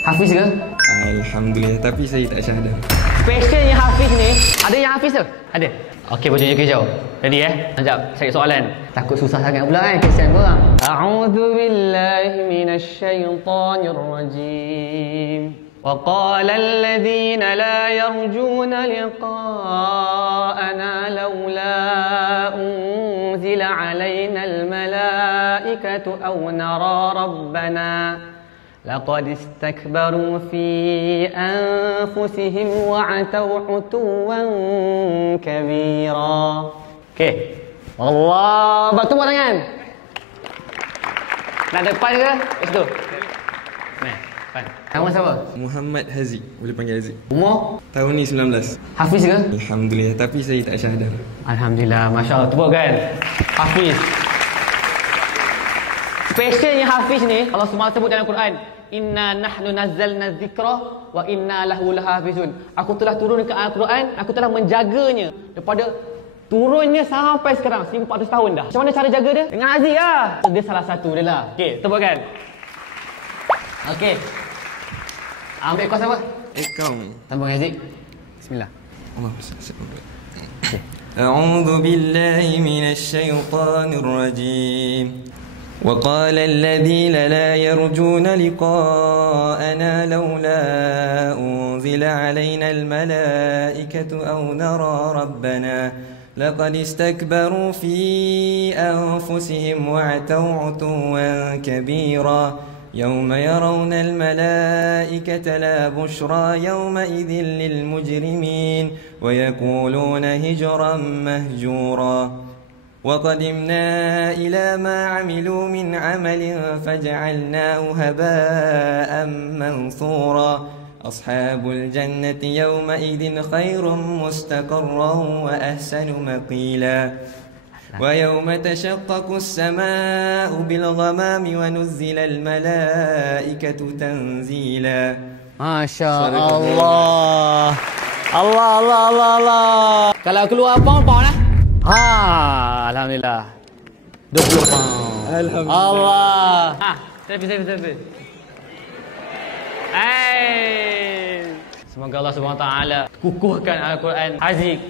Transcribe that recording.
Hafiz ke? Alhamdulillah, tapi saya tak syahadah. Specialnya Hafiz ni, ada yang Hafiz tu? Ada? Okey, bajunya kejauh. Ready Sekejap, cari soalan. Takut susah sangat pula kesian korang. A'udzu billahi minasy syaithanir rajim. وقال الذين لا يرجون لقاءنا لولا أنزل علينا الملائكة أو نرى ربنا لقد استكبروا في أنفسهم وعتوا عتوا كبيرا. Okey. Allah, batu buat tangan. Nak depan ke? Kat situ. Nah, depan. Nama siapa? Muhammad Haziq, boleh panggil Haziq. Umur? Tahun ni 19. Hafiz ke? Alhamdulillah, tapi saya tak syahadah. Alhamdulillah, Masya Allah. Tepuk kan? Hafiz. Specialnya Hafiz ni, Allah SWT sebut dalam Quran, Inna nahnu nazzalna dzikra wa inna lahu lahafizun. Aku telah turunkan Al-Quran, aku telah menjaganya daripada turunnya sampai sekarang 1400 tahun dah. Macam mana cara jaga dia? Dengan Aziz lah. Dia salah satu dia lah. Okey, tepuk kan? Okey. Ambil kos apa? Akaun. Sambung Aziz. Bismillah. أعوذ بالله من الشيطان الرجيم وقال الذين لا يرجون لقاءنا لولا أنزل علينا الملائكة أو نرى ربنا لقد استكبروا في أنفسهم وعتوا عتوا كبيرا يوم يرون الملائكة لا بشرى يومئذ للمجرمين ويقولون هجرا مهجورا وقدمنا إلى ما عملوا من عمل فجعلناه هباء منثورا أصحاب الجنة يومئذ خير مستقرا وأحسن مقيلا ويوم تشقق السماء بالغمام ونزل الملائكة تنزيلا. Masya Allah. Allah. Kalau keluar pound lah. Alhamdulillah. 20 pound. Alhamdulillah. Allah. Selfie. Semoga Allah SWT kukuhkan Al-Quran Haziq.